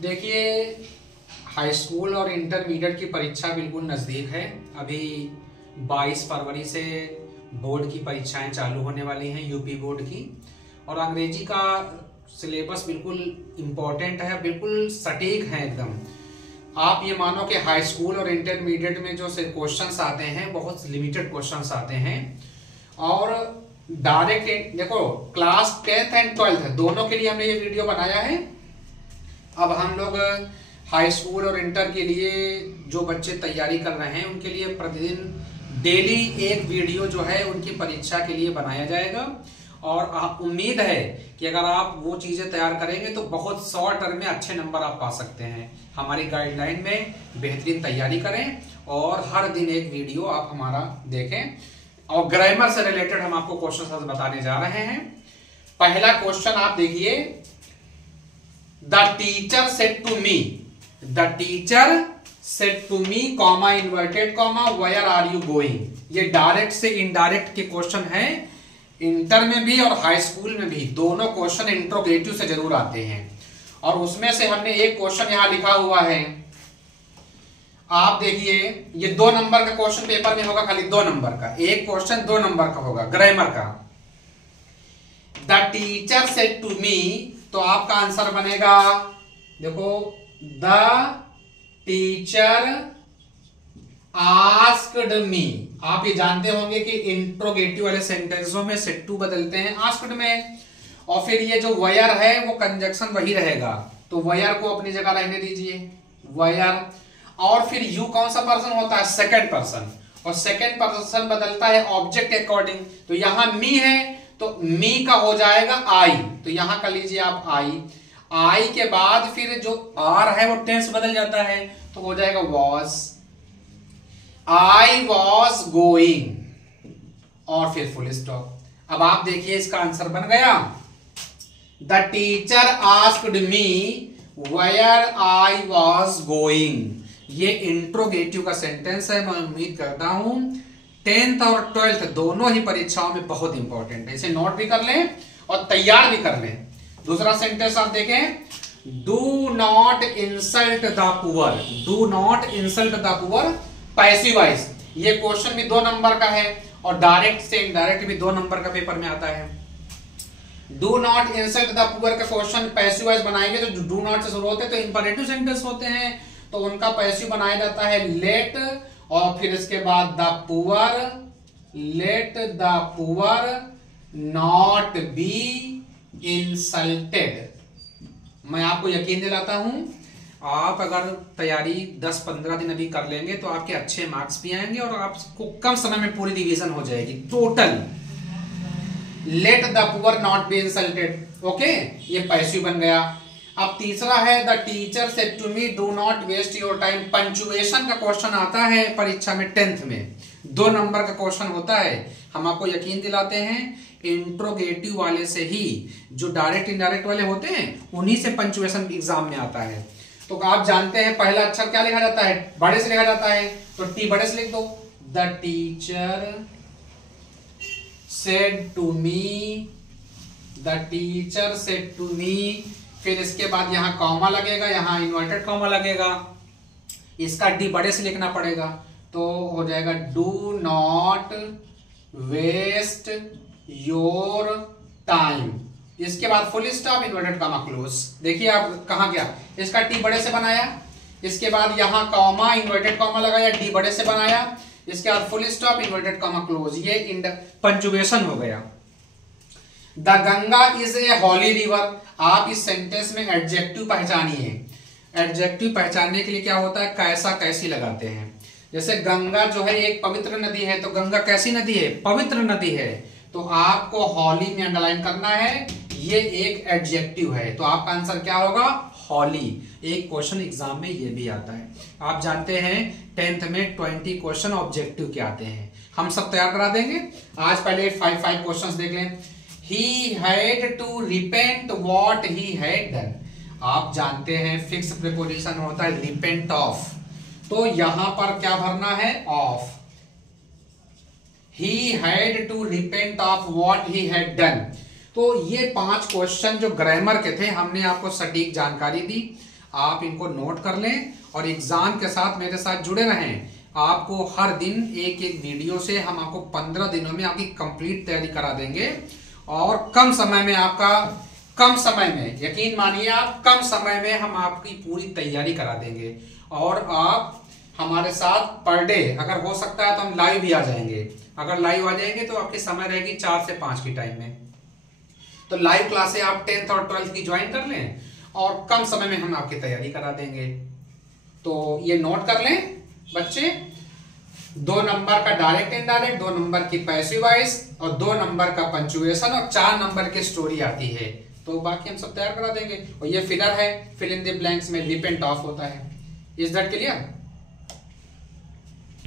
देखिए, high school और intermediate की परीक्षा बिल्कुल नज़दीक है। अभी 22 फरवरी से बोर्ड की परीक्षाएं चालू होने वाली हैं, यूपी बोर्ड की। और अंग्रेजी का सिलेबस बिल्कुल इम्पोर्टेंट है, बिल्कुल सटीक है एकदम। आप ये मानो कि हाई स्कूल और इंटरमीडिएट में जो से क्वेश्चंस आते हैं, बहुत लिमिटेड क्वेश्चंस आते हैं। और डायरेक्ट देखो, क्लास 10th एंड 12th दोनों के लिए हमने ये वीडियो बनाया है। अब हम लोग हाई स्कूल और इंटर के लिए जो बच्चे तैयारी कर रहे हैं उनके लिए प्रतिदिन डेली एक वीडियो जो है उनकी परीक्षा के लिए बनाया जाएगा। और आप उम्मीद है कि अगर आप वो चीजें तैयार करेंगे तो बहुत शॉर्ट टर्म में अच्छे नंबर आप पा सकते हैं। हमारी गाइडलाइन में बेहतरीन तैयारी करें और हर दिन एक वीडियो आप हमारा देखें। और ग्रामर से रिलेटेड हम आपको क्वेश्चन बताने जा रहे हैं। पहला क्वेश्चन आप देखिए, the teacher said to me, the teacher said to me comma inverted comma where are you going. ये डायरेक्ट से इनडायरेक्ट के क्वेश्चन है। इंटर में भी और हाई स्कूल में भी दोनों क्वेश्चन इंट्रोगेटिव से जरूर आते हैं। और उसमें से हमने एक क्वेश्चन यहां लिखा हुआ है, आप देखिए, ये 2 नंबर का क्वेश्चन पेपर में होगा, खाली 2 नंबर का। एक क्वेश्चन 2 नंबर का होगा ग्रामर का। The teacher said to me, तो आपका आंसर बनेगा, देखो, द टीचर आस्क्ड मी। आप ये जानते होंगे कि इंट्रोगेटिव वाले सेंटेंसों में सेड टू बदलते हैं आस्क्ड में। और फिर ये जो वेयर है वो कंजक्शन वही रहेगा, तो वेयर को अपनी जगह रहने दीजिए, वेयर। और फिर यू कौन सा पर्सन होता है? Second person. और सेकंड पर्सन बदलता है ऑब्जेक्ट के अकॉर्डिंग। तो यहां मी है तो मी का हो जाएगा आई, तो यहां कर लीजिए आप आई। आई के बाद फिर जो आर है वो टेंस बदल जाता है, तो हो जाएगा वॉज। आई वॉज गोइंग और फिर फुल स्टॉप। अब आप देखिए इसका आंसर बन गया, the teacher asked me where I was going. ये इंट्रोगेटिव का सेंटेंस है। मैं उम्मीद करता हूं 10th और 12th दोनों ही परीक्षाओं में बहुत इंपॉर्टेंट है। इसे नोट भी कर लें और तैयार भी कर लें। दूसरा सेंटेंस आप देखें, do not insult the poor. Do not insult the poor passive voice. ये क्वेश्चन भी 2 नंबर का है और डायरेक्ट से इनडायरेक्ट भी 2 नंबर का पेपर में आता है। Do not insult the poor का क्वेश्चन पैसिव वॉइस बनाएंगे तो डू नॉट से शुरू होते हैं, तो इंपरेटिव सेंटेंस होते हैं, तो उनका पैसिव बनाया जाता है लेट, और फिर इसके बाद the poor, let the poor not be insulted. मैं आपको यकीन दिलाता हूं, आप अगर तैयारी 10-15 दिन अभी कर लेंगे तो आपके अच्छे मार्क्स भी आएंगे और आपको कम समय में पूरी रिवीजन हो जाएगी total. Let the poor not be insulted, okay, ये पैसिव बन गया। अब तीसरा है, the teacher said to me do not waste your time. Punctuation का क्वेश्चन आता है परीक्षा में 10th में, 2 नंबर का क्वेश्चन होता है। हम आपको यकीन दिलाते हैं इंट्रोगेटिव वाले से ही, जो डायरेक्ट इनडायरेक्ट वाले होते हैं उन्हीं से पंचुएशन एग्जाम में आता है। तो आप जानते हैं पहला अक्षर क्या लिखा जाता है? बड़े से लिखा जाता है, तो टी बड़े से लिख दो। The teacher said to me, the teacher said to me. फिर इसके बाद यहां कॉमा लगेगा, यहां इन्वर्टेड कॉमा लगेगा, इसका डी बड़े से लिखना पड़ेगा, तो हो जाएगा do not waste your time. इसके बाद full stop, inverted comma, close. देखिए आप कहां गया, इसका टी बड़े से बनाया, इसके बाद यहां कॉमा इन्वर्टेड कॉमा लगाया, डी बड़े से बनाया, इसके बाद full stop, inverted comma, close. ये पंचुएशन हो गया। The Ganga is a holy river. आप इस सेंटेंस में एडजेक्टिव पहचानिए। एडजेक्टिव पहचानने के लिए क्या होता है, कैसा कैसी लगाते हैं। जैसे गंगा जो है एक पवित्र नदी है, तो गंगा कैसी नदी है? पवित्र नदी है। तो आपको हॉली में अंडरलाइन करना है, ये एक एडजेक्टिव है, तो आपका आंसर क्या होगा? हॉली। एक क्वेश्चन एग्जाम में ये भी आता है। आप जानते हैं 10th में 20 क्वेश्चन ऑब्जेक्टिव के आते हैं, हम सब तैयार करा देंगे। आज पहले 5 क्वेश्चन देख लें। He had to repent what he had done। आप जानते हैं फिक्स प्रीपोजिशन होता है repent of, तो यहां पर क्या भरना है? of। He had to repent of what he had done। तो ये 5 क्वेश्चन जो ग्रामर के थे, हमने आपको सटीक जानकारी दी। आप इनको नोट कर लें और एग्जाम के साथ मेरे साथ जुड़े रहें। आपको हर दिन एक एक वीडियो से हम आपको 15 दिनों में आपकी कंप्लीट तैयारी करा देंगे और कम समय में यकीन मानिए आप, कम समय में हम आपकी पूरी तैयारी करा देंगे। और आप हमारे साथ पर डे अगर हो सकता है तो हम लाइव भी आ जाएंगे। अगर लाइव आ जाएंगे तो आपकी समय रहेगी 4 से 5 की टाइम में। तो लाइव क्लासे आप 10th और 12th की ज्वाइन कर लें और कम समय में हम आपकी तैयारी करा देंगे। तो ये नोट कर लें बच्चे, 2 नंबर का डायरेक्ट इनडायरेक्ट, 2 नंबर की पैसिव वॉइस और 2 नंबर का पंचुएशन और 4 नंबर की स्टोरी आती है। तो बाकी हम सब तैयार करा देंगे। और ये फिलर है, फिल इन द ब्लैंक्स में लिप एंड टॉप होता है। Is that clear?